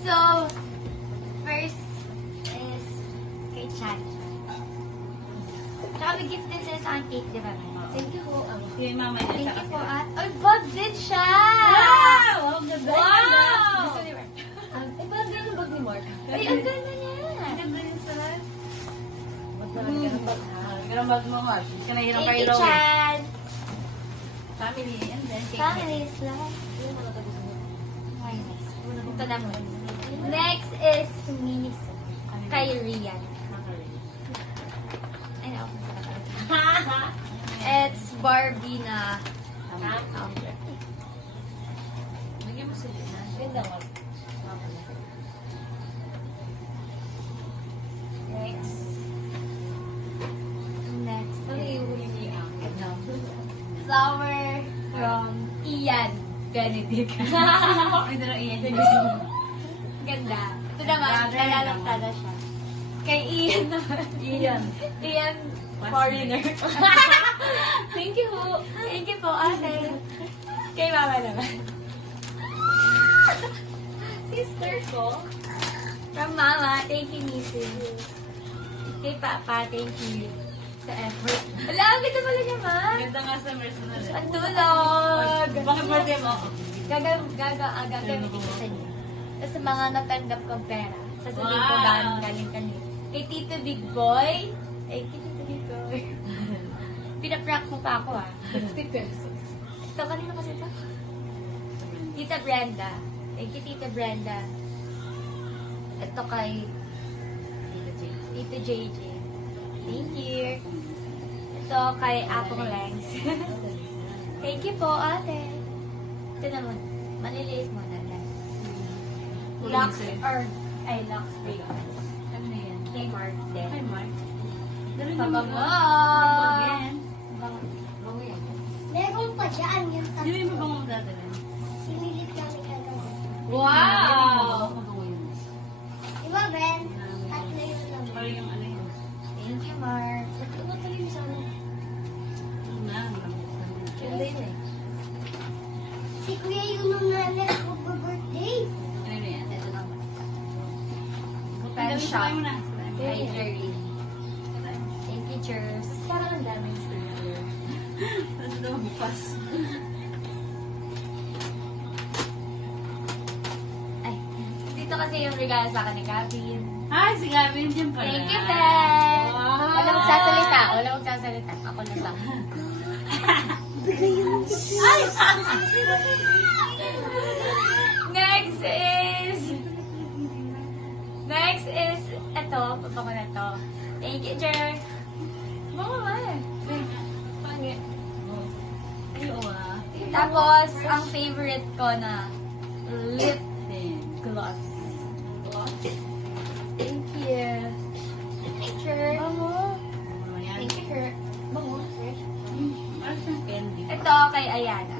So, first is kay Chan. Tsaka may gift din sila sa aking cake, di ba? Thank you po. Si mama niya. Thank tsaka you po, si- at... Ay, bag din siya! Wow! Ang ganda. Wow! Gusto ni Mark. Eh, parang ganun ang bag ni Mark. Ay, ang ganda niya! Ang ganda yung sarap. Magkaroon ganun bag ha. Ganun bag mo, Mark. Hindi ka nahirang Thank you, kayo. Chan! Family. And then, cake. Family's life. Yung mga tabi sa mga. Ay, nice. Ito naman. Next is Minis kay Rian. Ay, no. It's Barbie na Bigyan mo sila na. Ganda nga. Next. Next Ano is yung ganda? flower from Ian Benedict. Ay, dala iyan. Ganda. Ito naman, Brother nalalagta na siya. Kay Ian naman. Iyan. Ian, foreigner. Thank you po. Thank you po, ate. Kay mama naman. Sister ko. From mama, thank you, Missy. Kay papa, thank you sa effort. Wala, ang ganda pala niya, ma. Ganda nga sa personal. Ang tulog. Bakit birthday mo? Gagamitin ko sa inyo. Tapos sa mga natanggap kong pera, sasabihin ko Wow. gaano galing kanina. Kay Tito Big Boy. Ay, kay Tito Big Boy. Pinaprank mo pa ako, 50 pesos. Ito, kanina kasi ito. Tita Brenda. Thank you, Tita Brenda. Ito kay Tito JJ. Thank you. Ito kay Apong Langs. Thank you po, ate. Ito naman. Maliliit mo na lang. Lux or Lux Fragrance. Ano na yan? Kay Mark din. Hi, Mark. Dali na Pabango! Again. Bango yan. Meron pa dyan yung Hindi mo bang magdadala? sinilit kami kagawa. Wow! Mabango yun. Diba, Ben? Tatlo yun lang. Parang yung ano yun. Thank you, Mark. Ano talim sa ano? Yung na, malamit. Ganda yun eh. Si Kuya yung nung nanay ko birthday. Ano na yan? Ito naman. Pen Pen shop. shop. Na. Kay Jerry. Thank you, cheers. Parang ang daming sticker. Ano daw bukas? Ay, dito kasi yung regalo sa akin ni Gavin. Hi, si Gavin dyan pala. Thank you, Ben! Wow. Wala magsasalita. Wala magsasalita. Ako na lang. Next is, ito, pabango na to. Thank you, Jer. Bango nga eh. Pangit. Ay, oo ah. Tapos, ang favorite ko na lip Then, gloss. Thank you. Picture. Bango. ano yan? Thank you, Her. Bango. Fresh. Ano siyang candy? Ito kay Ayana.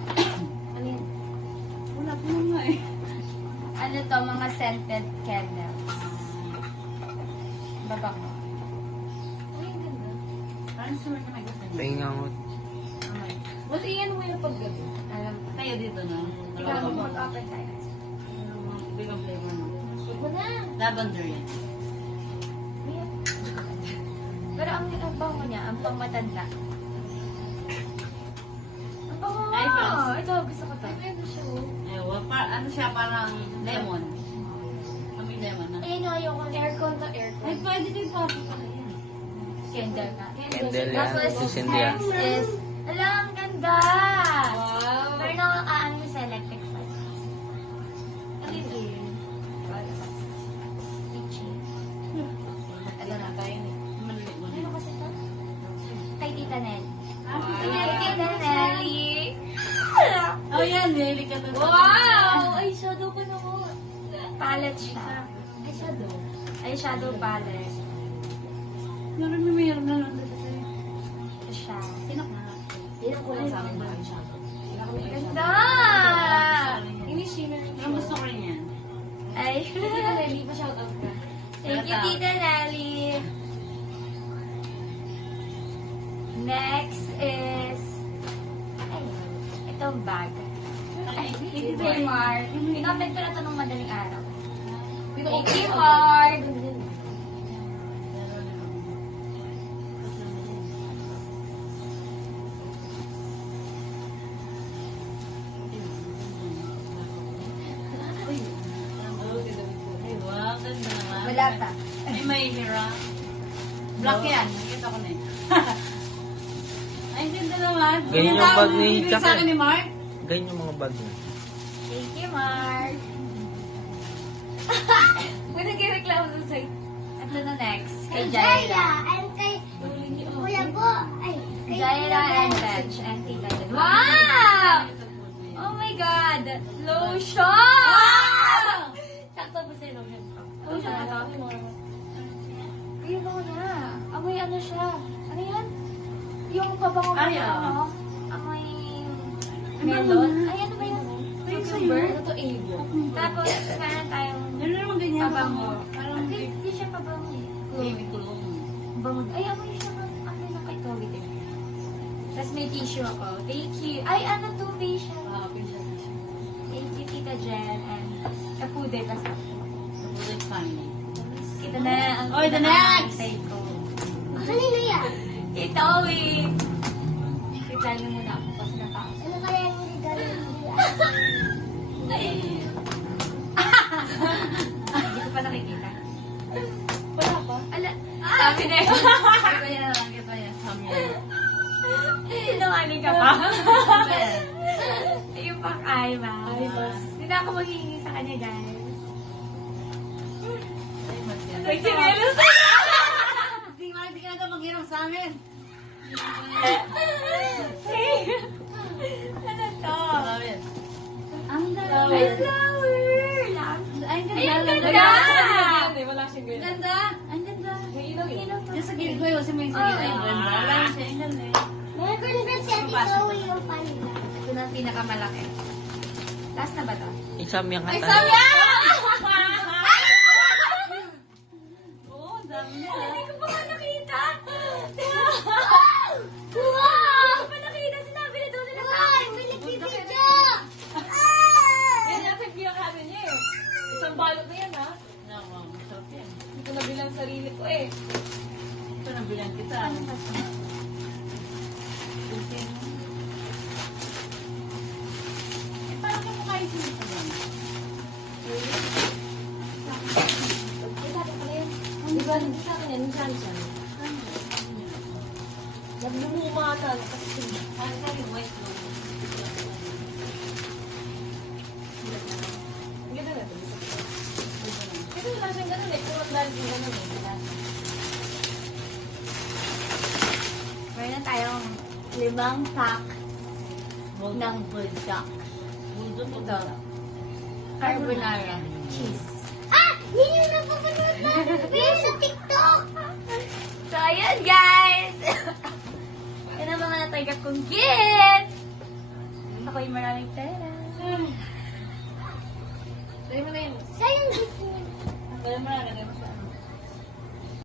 Ano yan? Wala po nga eh. Ano to, mga scented candles. Babango. Ay, ang ganda. Parang summer ka nag-gusto niya. Paingangot. Okay. Ba't iyan mo yung paggabi? Alam ko. Tayo dito na. Ikaw Ano mo ba? mag-open tayo. Bigang flavor mo. Huwag mo na. Lavender yan. Pero ang bango niya, ang pangmatanda. Ang bango! Ay, Franz. Ito, gusto ko to. Ay, pwede siya oh. Ewan, ano siya parang lemon. Kami lemon na. Ayun yung ayoko. Aircon to aircon. Ay, pwede din pa pala yan. Candle nga. Candle yan. Tapos, Susindi yan. next is, ala, ang ganda! Wow. Pero nakakaano yung sa electric fan. Ano yun? Peachy. Ano na tayo eh. Maliliit mo Ano na. kasi ito? Kay Tita Nel. Ah, Kay Tita Nelly. Oh, yan. Nili ka na. Wow! Ay, shadow ko naman. Palette siya. Ay, shadow. Ay, shadow palette. Meron na lang dito sa'yo. Ito siya. Sino ka? Yan ang kulang sa akin na yung shadow. Wala kami Ganda! Ini shimmer yung Ang gusto ko rin yan. Ay. Hindi pa shout out ka. Thank you, Tita Nelly. Next is... Ay, itong bag. Ay, Hindi Tita Mar. Mart. Inopen ko na ito nung madaling araw. Thank you, Mart. Ay, wow, ganda naman. Wala pa. May hira. Black yan. Nakita ko na eh. Ay, ganda naman. Ganyan yung Ang bag ni binibigay Jack sa akin eh. ni Mark. Ganyan yung mga bag niya. Thank you, Mart. Huwag nagkireklamo sa site. At na next, kay Jaya, Jaira. and kay Kuya Bo, ay, kay Jaira and Bench and Tita Jen. Wow! Oh my God! Lotion! Sakto ba sa'yo lotion ko? Lotion ba ito? Ay, yung bango niya. Amoy ano siya? Ano yan? Yung pabango Ay, na ah. ano? Amoy melon? Ay, ano ba yan? Cucumber? Ano to, Avo? Tapos, meron tayong Ano naman ganyan? pabango. Parang Hindi siya pabango eh. baby kulong. Bango. Ay, amoy siya ng amoy na kay Toby din. Tapos may tissue ako. Thank you. Ay, ano to, facial? Thank you, Tita Jen. And kapude pa sa Bullet fine. Ito na ang Oy, the next! pinaka-antay ko. Kanino yan? Ito eh. Kita niyo muna ako kasi natapos. Ano kaya yung regalo niya? Hindi ko pa nakikita. Wala pa. Ala, sabi na yun. Sabi ko yan lang. Ito yan. Sabi yan. Sinungaling ka pa. Ano yan? Yung pang ay, ma. Ay, mas. Hindi na ako maghihingi sa kanya, guys. Ay, mas yan. May sinelos. Hindi ka na ito mag-hirap sa amin. Ano to? Sabi yan. Ang flower. Ay, flower. Ay, Ay, ang ganda. ganda. Wala siyang Ang ganyan. ganda. Ang ganda. May ilaw Ang yun. ilaw to. Diyan sa gilid ko yun. Kasi may sa gilid. Ay, ganda. Wala siya. Ang ganda eh. Mga congrats sa Tito yung pala. Ito na ang pinakamalaki. Last na ba to? Isam yung Ay, kata. Samya! Oo, ang dami niya. Hindi ko pa nga nakita. Wow! Hindi ko pa nakita. Sinabi na daw nila sa Ay, akin. may nagbibidyo! Yan yung pinakaano niya eh. Isang balot na yan ha. Naku, masarap yan. Hindi ko nabilang sarili ko eh. Ito nang bilang kita. Ano ba to? Eh, parang kamukha yung sinasabi. Eh, sa akin pala yun. Di ba, hindi sa akin yan. Yung siya. Naglumumatan. Kasi Parang ka yung white long. ang ganda na ito. Kasi wala siyang ganun eh. Puro dahil yung ganun eh. Wala. Meron na tayong 5 pack ng bulldog. Bulldog o Ito. Carbonara. Cheese. Ah! Yun yung napapanood natin sa TikTok! So, ayun guys! Yan ang mga natagap kong gift! Ako'y maraming pera. Sa'yo mo na yun. Sayang gift niya. Kaya mo na, lagay mo sa